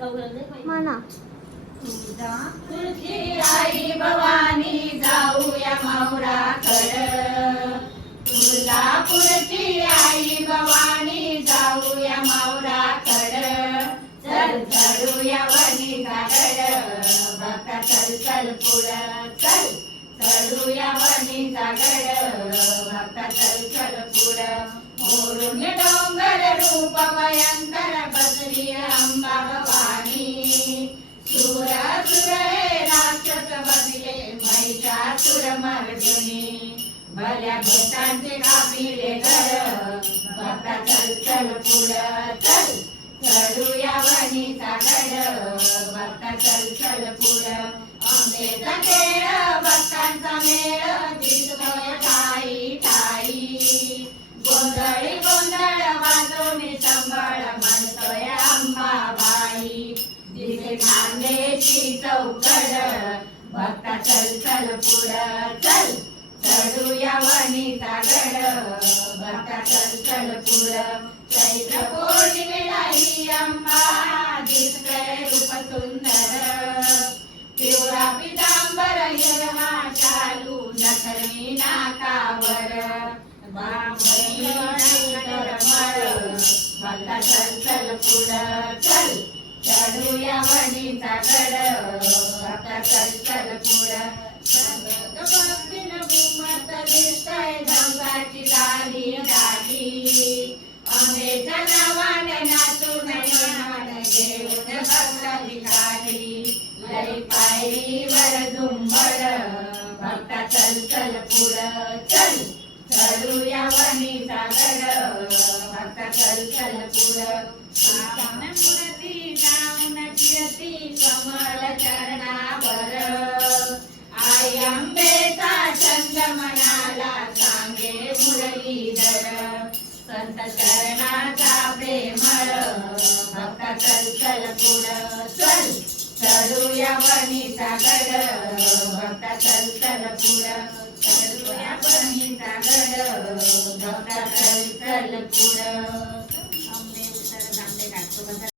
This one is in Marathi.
म्हणा तुझी आई भवानी जाऊया माहुराकडं. तुळजापूरची आई भवानी जाऊया माहुराकडं. चल चढूया वनी जागड भक्ता चल चल पुढं. चल चढूया वनी जागड भक्ता चल चल पुढं. मोरून डोंगर रूप भयंकर बसली अंबा भवानी. सुर सुर हे राक्षस बसले महिषासुर मर्दिनी. भल्या भक्तांचे कापिले घर भक्ता चल चल पुढं. चल चढूया वनीचा गड भक्ता चल चल पुढं. आंबेचा खेळ भक्तांचा मेळ दिसतोय ठाई ठाई. गोंधळी गोंधळ वाजवणे संबळ म्हणतोय अंबाबाई. दिसे खांदेची चौकड भक्ता चल चल पुढं. चल चढूया वनीचा गड भक्ता चल चल पुढं. चैत्र पौर्णिमेला ही अंबा दिसतंय रूप सुंदर. पिवळा पितांबर हिरवा शालू नथनी नाकावर. बांबरी मळ भक्ता चल चल पुढं. चल चढूया वनीचा गड भक्ता चल चल पुढं. भक्तीन घुमत दिसतंय ढंगाची लाली लाली. आंबेच्या नावाने नाचून येणार घेऊन भक्ता भिकारी. लई पायरीवर झुंबड भक्ता चल चल पुढं. चल चढूया वनीचा गड भक्ता चल चल पुढं. मूर्ती जाऊन फिरती कमळ चरणावर. आई अंबेचा छंद मनाला सांगे मुरलीधर. संत चरणाचा प्रेमळ भक्ता चल चल पुढं. चल चढूया वनीचा गड भक्ता चल चल पुढं. चढूया वनीचा गड भक्ता चल चल पुढं.